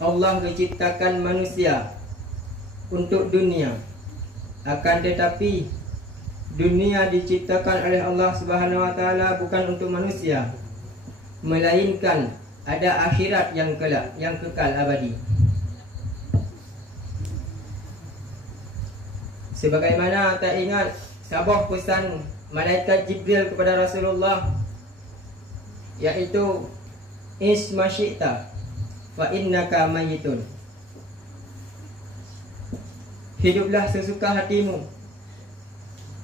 Allah menciptakan manusia untuk dunia. Akan tetapi dunia diciptakan oleh Allah Subhanahu wa taala bukan untuk manusia, melainkan ada akhirat yang kelak, yang kekal abadi. Sebagaimana tak ingat sabah pesan malaikat Jibril kepada Rasulullah, yaitu Ish masyita fa innaka mayitun. Hiduplah sesuka hatimu.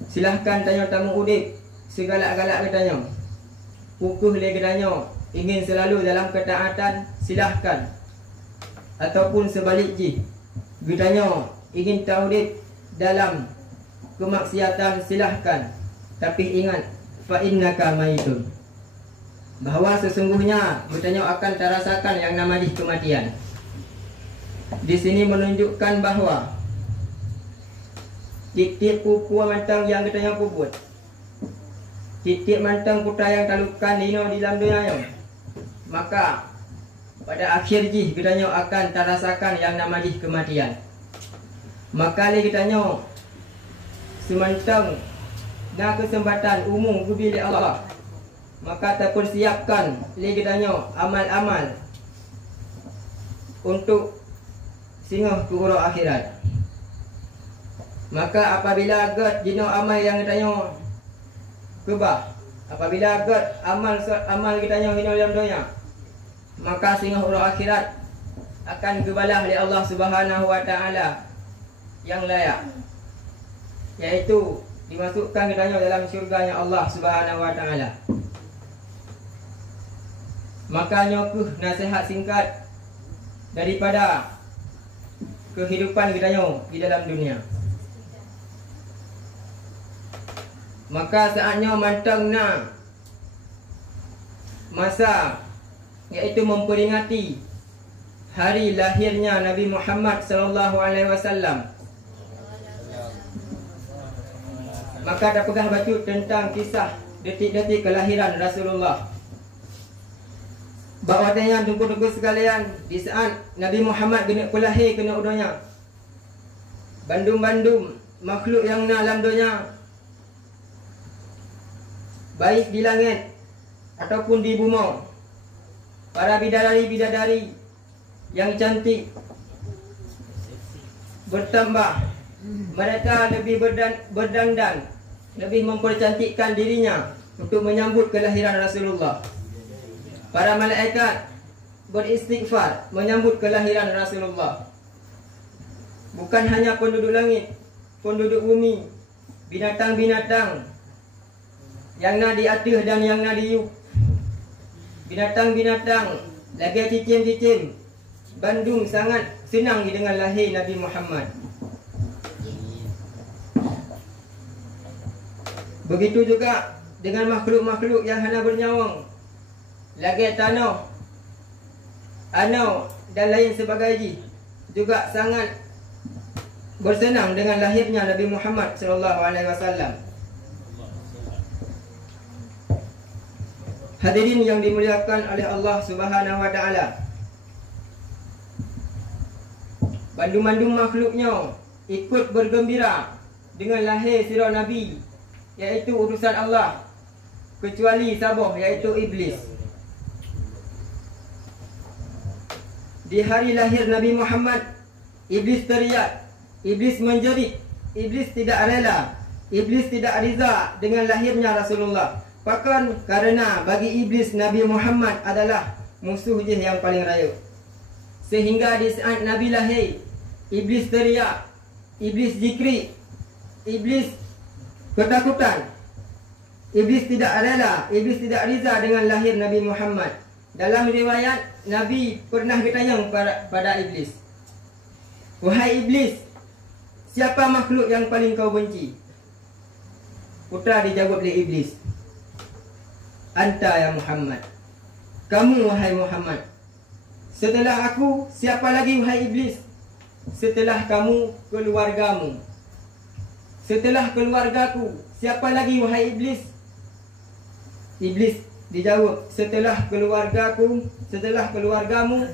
Silahkan tanya tamu udip segalak-galak katanya. Pukuh le katanya, ingin selalu dalam ketaatan, silahkan. Ataupun sebaliknya, katanya ingin taudip dalam kemaksiatan, silahkan. Tapi ingat, fa innaka mayitun, bahawa sesungguhnya bertanya akan terasakan yang namanya kematian. Di sini menunjukkan bahawa titik kuku mantang yang katanya kubut, titik mantang kuta yang talukan dino di dalam dunia, maka pada akhir jih katanya akan terasakan yang namanya kematian. Maka li katanya semantang na kesempatan umum kubili Allah, maka terpersiapkan li katanya amal-amal untuk singgah ke urang akhirat. Maka apabila agak jino amal yang katanya kebah, apabila agak amal katanya hino dalam dunia, maka singgah urang akhirat akan kebalah oleh Allah Subhanahu wa taala yang layak, yaitu dimasukkan katanya dalam syurganya Allah Subhanahu wa taala. Makanya nasihat singkat daripada kehidupan katanya di dalam dunia. Maka saatnya mantang na masa, yaitu memperingati hari lahirnya Nabi Muhammad sallallahu alaihi wasallam. Maka dah pegah baca tentang kisah detik-detik kelahiran Rasulullah. Bahawanya tunggu-tunggu sekalian, di saat Nabi Muhammad kena lahir kena udahnya, bandum-bandum makhluk yang na alam dunia, baik di langit ataupun di bumi, para bidadari-bidadari yang cantik bertambah. Mereka lebih berdandan, lebih mempercantikkan dirinya untuk menyambut kelahiran Rasulullah. Para malaikat beristighfar menyambut kelahiran Rasulullah. Bukan hanya penduduk langit, penduduk bumi, binatang-binatang yang na di atas dan yang na di yuk, binatang-binatang lagi cicim-cicim bandung sangat senang dengan lahir Nabi Muhammad. Begitu juga dengan makhluk-makhluk yang hanya bernyawa, lagi tanah, anau dan lain sebagainya, juga sangat bersenang dengan lahirnya Nabi Muhammad sallallahu alaihi wasallam. Hadirin yang dimuliakan oleh Allah Subhanahu wa taala, bandum-bandum makhluknya ikut bergembira dengan lahir sirah Nabi, yaitu utusan Allah, kecuali sabah, yaitu iblis. Di hari lahir Nabi Muhammad, iblis teriak, iblis menjerit, iblis tidak rela, iblis tidak riza dengan lahirnya Rasulullah. Bahkan karena bagi iblis Nabi Muhammad adalah musuh je yang paling raya. Sehingga di saat Nabi lahir, iblis teriak, iblis jikri, iblis ketakutan, iblis tidak rela, iblis tidak riza dengan lahir Nabi Muhammad. Dalam riwayat, Nabi pernah bertanya pada iblis, "Wahai iblis, siapa makhluk yang paling kau benci?" Putra dijawab oleh iblis, "Anta ya Muhammad." Kamu wahai Muhammad. Setelah aku, siapa lagi wahai iblis? Setelah kamu, keluargamu. Setelah keluargaku, siapa lagi wahai iblis? Iblis dijawab, setelah keluargaku, setelah keluargamu,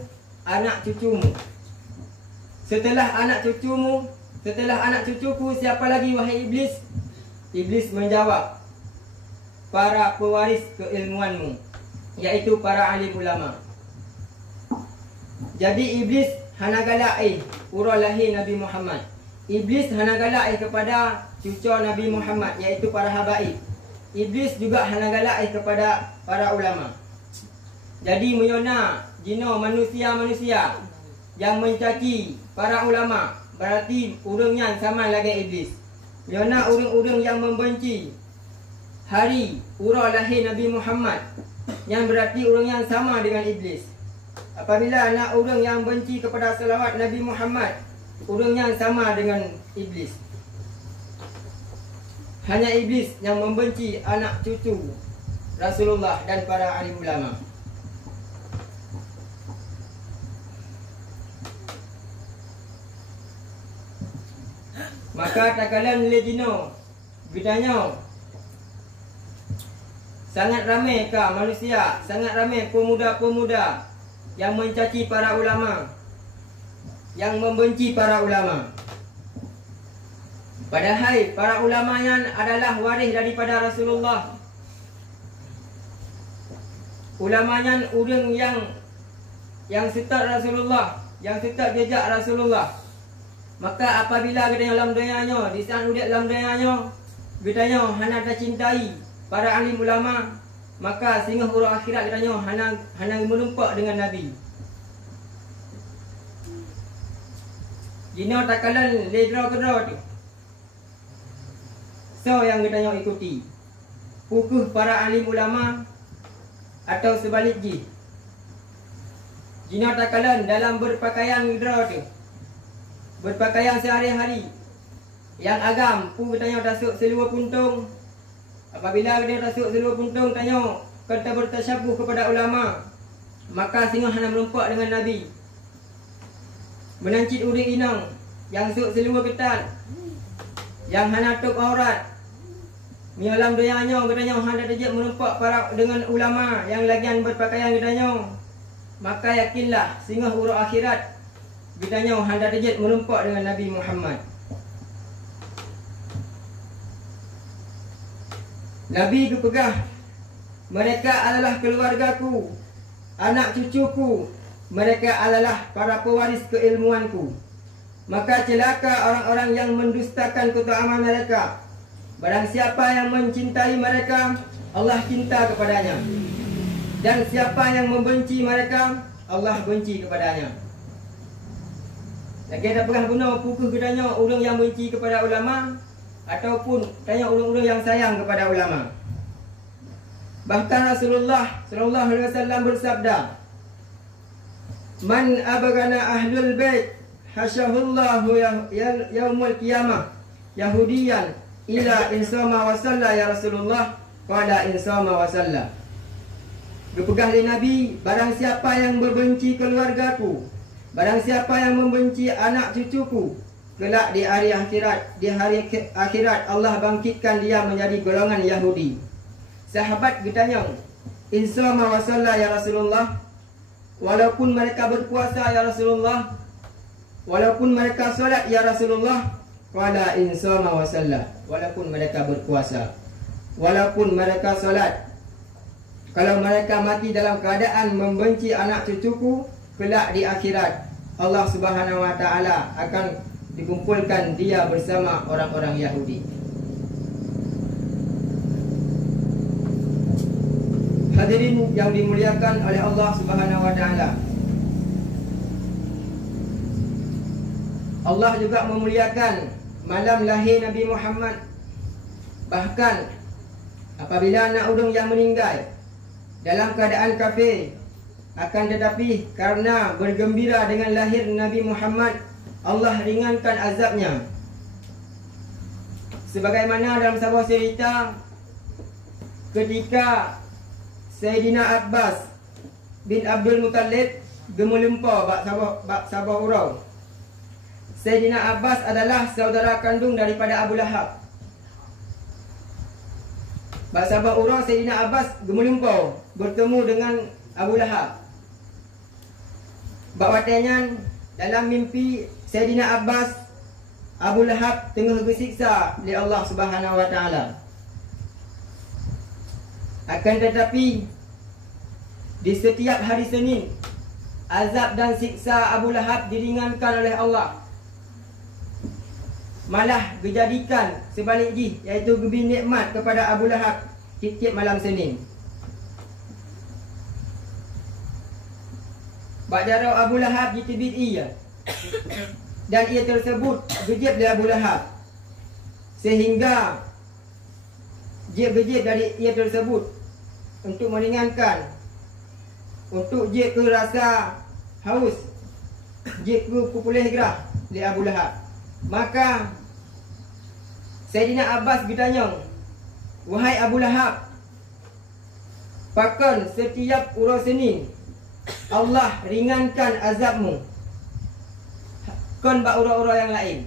anak cucumu. Setelah anak cucumu, setelah anak cucuku, siapa lagi wahai iblis? Iblis menjawab, para pewaris keilmuanmu, yaitu para alim ulama. Jadi iblis hana galak urang lahir Nabi Muhammad. Iblis hana galak kepada cucu Nabi Muhammad, yaitu para habaib. Iblis juga hana galak kepada para ulama. Jadi menyona jino manusia-manusia yang mencaci para ulama, berarti urangnya sama lagi iblis. Menyona urang-urang yang membenci hari urang lahir Nabi Muhammad, yang berarti urangnya sama dengan iblis. Apabila anak orang yang benci kepada selawat Nabi Muhammad, urangnya sama dengan iblis. Hanya iblis yang membenci anak cucu Rasulullah dan para alim ulama. Maka takalan lejino bidanya sangat ramai kah manusia, sangat ramai pemuda-pemuda yang mencaci para ulama, yang membenci para ulama. Padahal para ulamanya adalah waris daripada Rasulullah. Ulamanya orang yang setat Rasulullah, yang setat jejak Rasulullah. Maka apabila kita dalam dunianya, di saat udah dalam dunianya, kita hana tercintai para alim ulama, maka sehingga huruf akhirat kita hana menumpak dengan Nabi. Jino takalan ledra-kedra tu. So yang kita ikuti, pukuh para alim ulama atau sebaliknya. Jino takalan dalam berpakaian gedra tu, berpakaian sehari-hari, yang agam pun bertanya tasuk seluar puntung. Apabila dia tasuk seluar puntung, tanya kata bertasyabuh kepada ulama, maka sehingga hana melumpak dengan Nabi. Menancit uring inang, yang suk seluar ketat, yang hana tuk aurat. Ni alam doyanya katanya hana tajak melumpak para dengan ulama yang lagian berpakaian katanya. Maka yakinlah sehingga huruf akhirat bitanya handa tajat melumpak dengan Nabi Muhammad. Nabi berpegang, mereka adalah keluargaku, anak cucuku, mereka adalah para pewaris keilmuanku. Maka celaka orang-orang yang mendustakan keutamaan mereka. Barang siapa yang mencintai mereka, Allah cinta kepadanya. Dan siapa yang membenci mereka, Allah benci kepadanya. Lagi ada pernah guna pukul katanya orang yang benci kepada ulama, ataupun tanya orang-orang yang sayang kepada ulama. Bahkan Rasulullah sallallahu alaihi wasallam bersabda, "Man abghana ahlul bait hasyahullahu yaumul qiyamah yahudiyan ila insama wa salla ya Rasulullah qala insama wa salla." Berpegang oleh Nabi, barang siapa yang membenci keluargaku, barang siapa yang membenci anak cucuku, kelak di hari akhirat Allah bangkitkan dia menjadi golongan Yahudi. Sahabat bertanya, insama wa salla ya Rasulullah, walaupun mereka berpuasa ya Rasulullah, walaupun mereka solat ya Rasulullah, qala insama wa salla, walaupun mereka berpuasa, walaupun mereka solat. Kalau mereka mati dalam keadaan membenci anak cucuku, kelak di akhirat Allah Subhanahu wa taala akan dikumpulkan dia bersama orang-orang Yahudi. Hadirin yang dimuliakan oleh Allah Subhanahu wa taala, Allah juga memuliakan malam lahir Nabi Muhammad. Bahkan apabila anak orang yang meninggal dalam keadaan kafir, akan tetapi karena bergembira dengan lahir Nabi Muhammad, Allah ringankan azabnya. Sebagaimana dalam sebuah cerita ketika Sayyidina Abbas bin Abdul Muttalib gemelempa bak sabah urau. Sayyidina Abbas adalah saudara kandung daripada Abu Lahab. Bak sabah urau Sayyidina Abbas gemelempa bertemu dengan Abu Lahab. Bawatannya dalam mimpi Sayyidina Abbas, Abu Lahab tengah bersiksa oleh Allah Subhanahu wa taala. Akan tetapi di setiap hari Senin, azab dan siksa Abu Lahab diringankan oleh Allah. Malah dijadikan sebaliknya, iaitu lebih nikmat kepada Abu Lahab tiap-tiap malam Senin. Ba'dara Abu Lahab ditibid'i, dan ia tersebut gejib dari Abu Lahab, sehingga dia gejib dari ia tersebut untuk meringankan, untuk dia ke rasa haus, dia ke pupulih gerah dari Abu Lahab. Maka Sayyidina Abbas bertanya, wahai Abu Lahab, bahkan setiap urus Senin Allah ringankan azabmu kan bak orang-orang yang lain.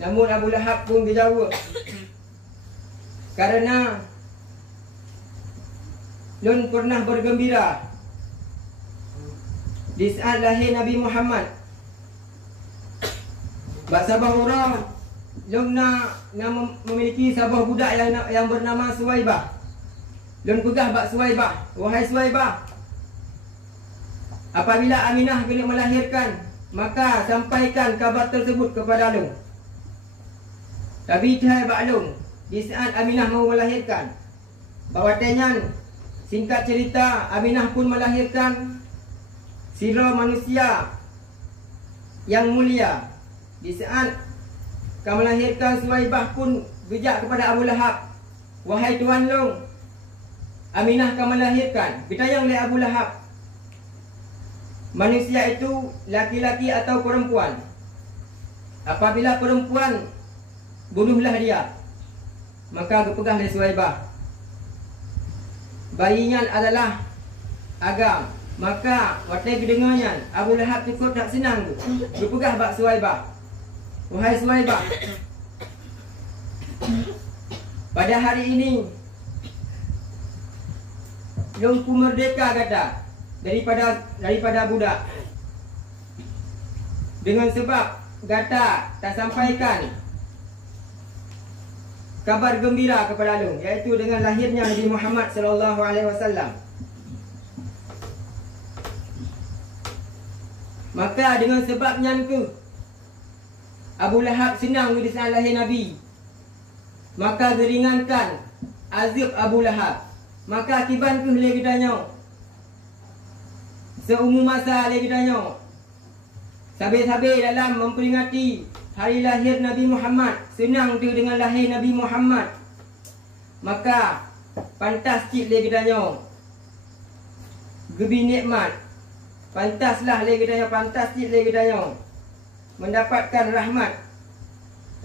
Namun Abu Lahab pun dijawab, karena lun pernah bergembira di saat lahir Nabi Muhammad. Bak sabah orang lun nak memiliki sabah budak yang bernama Suwaibah. Lun pegah bak Suwaibah, wahai Suwaibah, apabila Aminah kena melahirkan, maka sampaikan kabar tersebut kepada Lung. Tapi hai bak Lung, di saat Aminah mau melahirkan, bawatannya singkat cerita, Aminah pun melahirkan sirah manusia yang mulia. Di saat kau melahirkan, Suwaibah pun bijak kepada Abu Lahab, wahai Tuan Long, Aminah kau melahirkan. Bertanya oleh Abu Lahab, manusia itu laki-laki atau perempuan? Apabila perempuan, bunuhlah dia. Maka berpegang oleh Suwaibah, bayinya adalah agam. Maka waktu kedengarnya, Abu Lahab cukup tak senang tu, berpegang bak Suwaibah, wahai Suwaibah, pada hari ini Lungku merdeka kata daripada budak, dengan sebab kata tak sampaikan kabar gembira kepada Lung, iaitu dengan lahirnya Nabi Muhammad sallallahu alaihi wasallam. Maka dengan sebabnya ke Abu Lahab senang di saat lahir Nabi, maka geringankan azab Abu Lahab. Maka akibat ke lagi tanya, seumur masa lagi tanya, sabar-sabar dalam memperingati hari lahir Nabi Muhammad, senang tu dengan lahir Nabi Muhammad. Maka pantas cik lagi tanya, gebi nikmat, pantaslah lagi tanya, pantas cik lagi tanya mendapatkan rahmat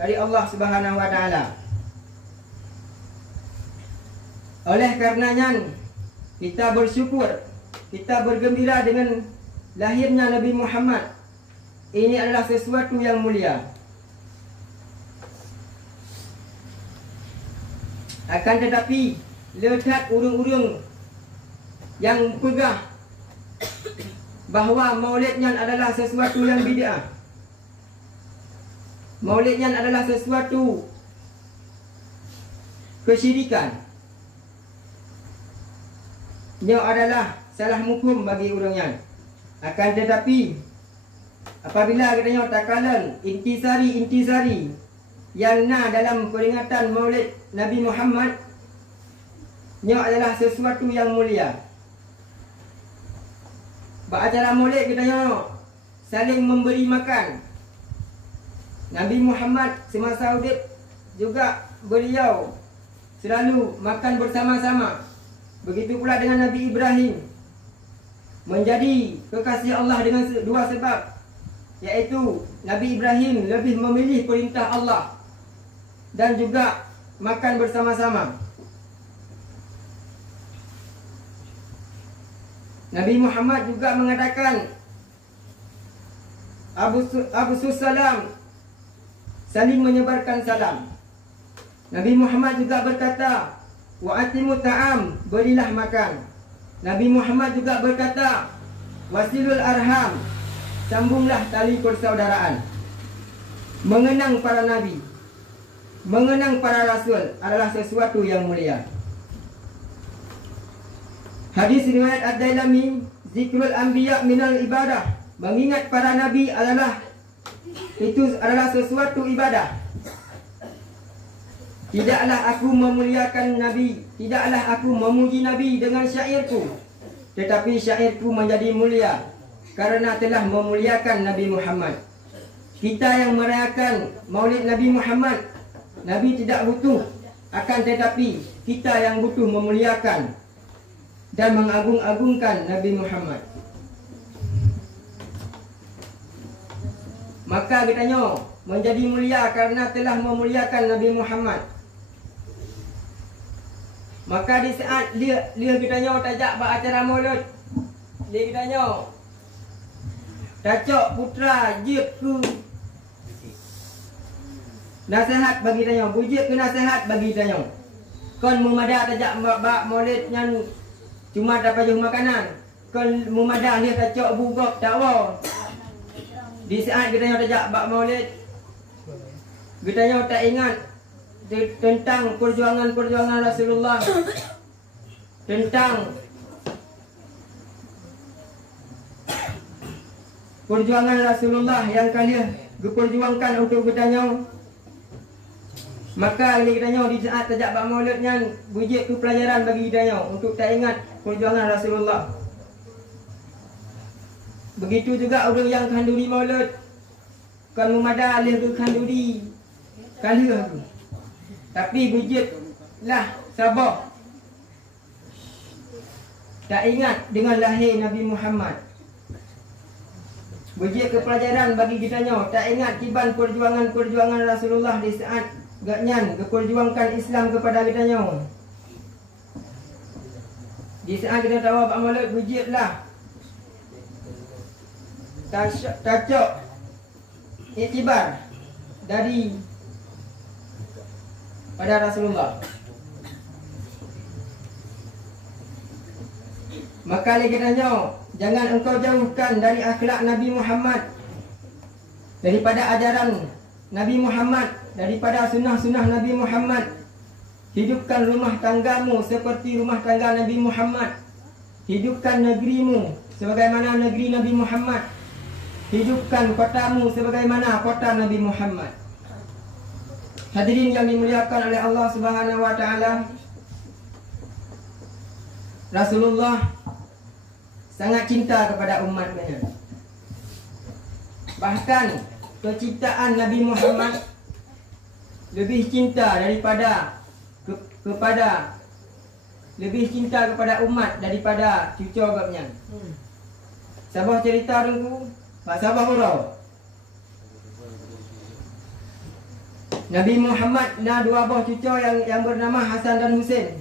dari Allah Subhanahu wa taala. Oleh karenanya kita bersyukur, kita bergembira dengan lahirnya Nabi Muhammad. Ini adalah sesuatu yang mulia. Akan tetapi lihat urung-urung yang pegah bahawa maulidnya adalah sesuatu yang bid'ah. Maulidnya adalah sesuatu kesyirikan. Ia adalah salah hukum bagi orangnya. Akan tetapi apabila katanya takalan intisari yang dalam peringatan maulid Nabi Muhammad, ia adalah sesuatu yang mulia. Acara maulid katanya saling memberi makan. Nabi Muhammad semasa hidup juga beliau selalu makan bersama-sama. Begitu pula dengan Nabi Ibrahim, menjadi kekasih Allah dengan dua sebab, iaitu Nabi Ibrahim lebih memilih perintah Allah dan juga makan bersama-sama. Nabi Muhammad juga mengatakan, Abu Salam saling menyebarkan salam. Nabi Muhammad juga berkata, wa atimu ta'am, berilah makan. Nabi Muhammad juga berkata, wasilul arham, sambunglah tali persaudaraan. Mengenang para nabi, mengenang para rasul adalah sesuatu yang mulia. Hadis riwayat Ad-Dailami, zikrul anbiya minal ibadah. Mengingat para nabi itu adalah sesuatu ibadah. Tidaklah aku memuliakan nabi, tidaklah aku memuji nabi dengan syairku, tetapi syairku menjadi mulia karena telah memuliakan Nabi Muhammad. Kita yang merayakan Maulid Nabi Muhammad, Nabi tidak butuh, akan tetapi kita yang butuh memuliakan dan mengagung-agungkan Nabi Muhammad. Maka katanya menjadi mulia karena telah memuliakan Nabi Muhammad. Maka di saat dia katanya tajak buat acara maulid, dia katanya tajak putra jib ku nasihat bagi tanya, bujib ke nasihat bagi tanya. Kon mumadah tajak buat maulid yang cuma dapat jual makanan. Kon mumadah dia tajak bugok dakwa. Di saat kita tajak buat maulid, kita tak ingat tentang perjuangan Rasulullah, tentang perjuangan Rasulullah yang kalian diperjuangkan untuk bertanya. Maka ini katanya di saat tajak buat maulidnya bujik tu pelajaran bagi kita untuk tak ingat perjuangan Rasulullah. Begitu juga orang yang kanduri maulid, kan memada alih tu kanduri kali aku. Tapi bujiklah sabar, tak ingat dengan lahir Nabi Muhammad. Bujik ke pelajaran bagi kita tak ingat kiban perjuangan Rasulullah di saat gaknyan keperjuangkan Islam kepada kita. Di saat kita tahu Pak Maulid bujiklah tajak iktibar dari pada Rasulullah. Maka lagi tanya, jangan engkau jauhkan dari akhlak Nabi Muhammad, daripada ajaran Nabi Muhammad, daripada sunnah-sunnah Nabi Muhammad. Hidupkan rumah tanggamu seperti rumah tangga Nabi Muhammad. Hidupkan negerimu sebagaimana negeri Nabi Muhammad. Hidupkan kotamu sebagaimana kota Nabi Muhammad. Hadirin yang dimuliakan oleh Allah Subhanahu wa taala, Rasulullah sangat cinta kepada umatnya. Bahkan kecintaan Nabi Muhammad lebih cinta kepada umat daripada cucu agaknya. Sabah cerita dulu, Pak Sabah Hurau. Nabi Muhammad dua buah cucu yang bernama Hasan dan Husain.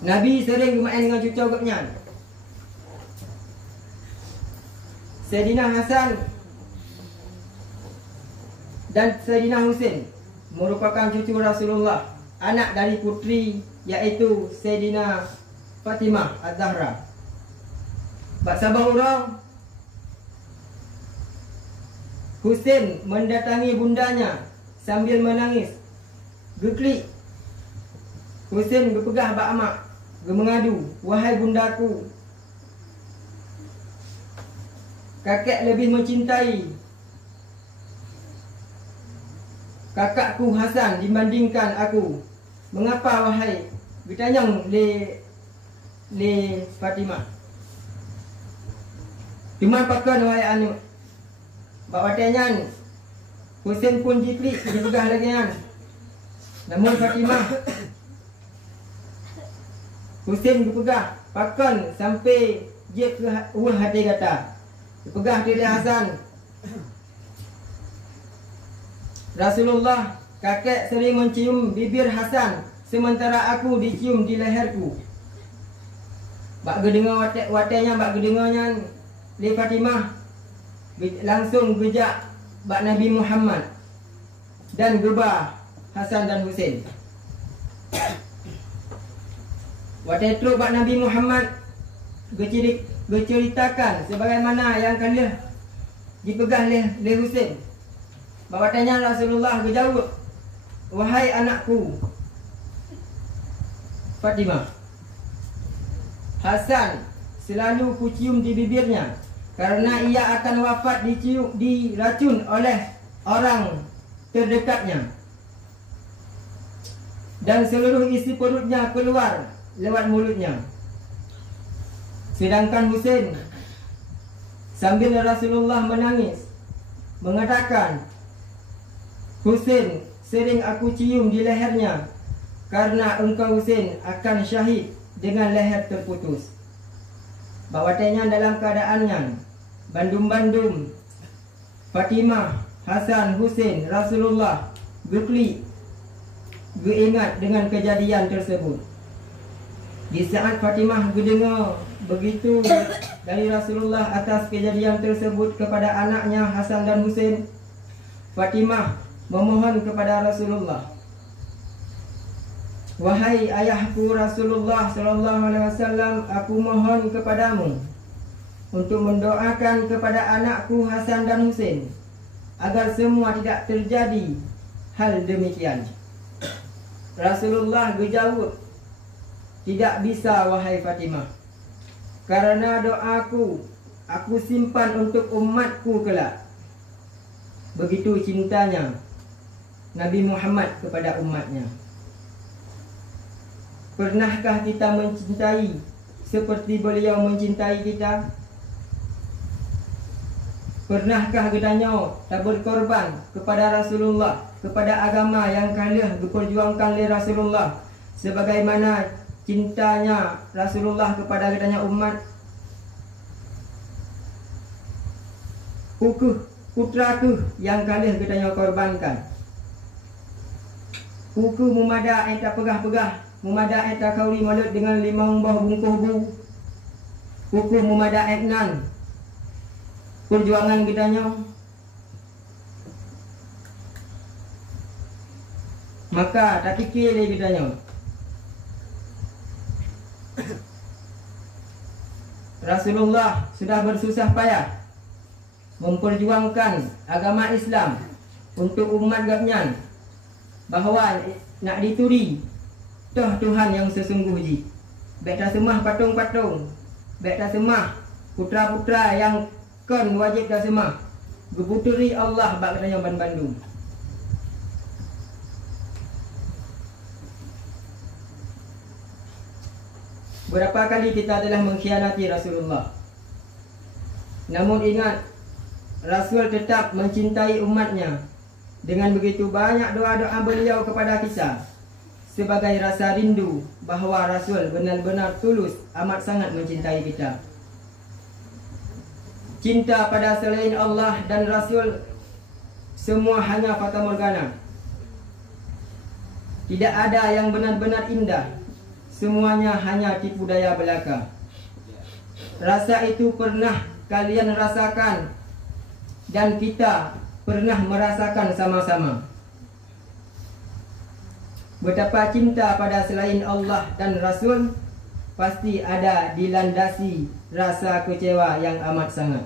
Nabi sering bermain dengan cucu agaknya. Sayyidina Hasan dan Sayyidina Husain merupakan cucu Rasulullah, anak dari putri yaitu Sayyidina Fatimah Az-Zahra. Bak sabar orang, Husain mendatangi bundanya sambil menangis. Geklik. Husain berpegah bak amak, mengadu, "Wahai bundaku, kakek lebih mencintai kakakku Hasan dibandingkan aku. Mengapa wahai?" Bertanya le Fatimah. "Cuma pakan wahai anu." Bawa tenyan Husain pun jiklik dia pegah lagi kan. Namun Fatimah Husain berpegah pakan sampai dia ke hati kata. Pegah diri Hasan. "Rasulullah, kakek sering mencium bibir Hasan sementara aku dicium di leherku." Bak gedengar watenya, bak gedengarnya li Fatimah langsung gejak bak Nabi Muhammad dan gebah Hasan dan Husain. Watai truk bak Nabi Muhammad berceritakan sebagaimana yang kalian dipegang oleh Husain. Bahawatanya Rasulullah berjawab, wahai anakku Fatimah, Hasan selalu kucium di bibirnya karena ia akan wafat diracun oleh orang terdekatnya, dan seluruh isi perutnya keluar lewat mulutnya. Sedangkan Husain sambil Rasulullah menangis mengatakan, Husain sering aku cium di lehernya karena engkau Husain akan syahid dengan leher terputus. Bahawatanya dalam keadaannya bandum-bandum Fatimah, Hasan, Husain, Rasulullah beringat dengan kejadian tersebut. Di saat Fatimah mendengar begitu dari Rasulullah atas kejadian tersebut kepada anaknya Hasan dan Husain, Fatimah memohon kepada Rasulullah, wahai ayahku Rasulullah sallallahu alaihi wasallam, aku mohon kepadamu untuk mendoakan kepada anakku Hasan dan Husain agar semua tidak terjadi hal demikian. Rasulullah berjawab, tidak bisa wahai Fatimah, karena doaku aku simpan untuk umatku kelak. Begitu cintanya Nabi Muhammad kepada umatnya. Pernahkah kita mencintai seperti beliau mencintai kita? Pernahkah katanya tak berkorban kepada Rasulullah, kepada agama yang kalah diperjuangkan oleh Rasulullah, sebagaimana cintanya Rasulullah kepada katanya umat? Putraku yang kalah katanya korbankan. Kuku memada eta pegah-pegah, memada eta kauli malut dengan 5 buah bungkuh bu. Kuku memada etnan perjuangan kitanya. Maka tak fikir dia kitanya. Rasulullah sudah bersusah payah memperjuangkan agama Islam untuk umat gapnyan, bahawa nak dituri toh Tuhan yang sesungguhnya. Baik tak semah patung-patung, baik tak semah putra-putra yang kon wajib tak semah berputeri Allah bak katanya Bandung. Berapa kali kita telah mengkhianati Rasulullah, namun ingat, Rasul tetap mencintai umatnya. Dengan begitu banyak doa-doa beliau kepada kita sebagai rasa rindu bahawa Rasul benar-benar tulus amat sangat mencintai kita. Cinta pada selain Allah dan Rasul semua hanya fata morgana. Tidak ada yang benar-benar indah, semuanya hanya tipu daya belaka. Rasa itu pernah kalian rasakan dan kita pernah merasakan sama-sama. Betapa cinta pada selain Allah dan Rasul pasti ada dilandasi rasa kecewa yang amat sangat.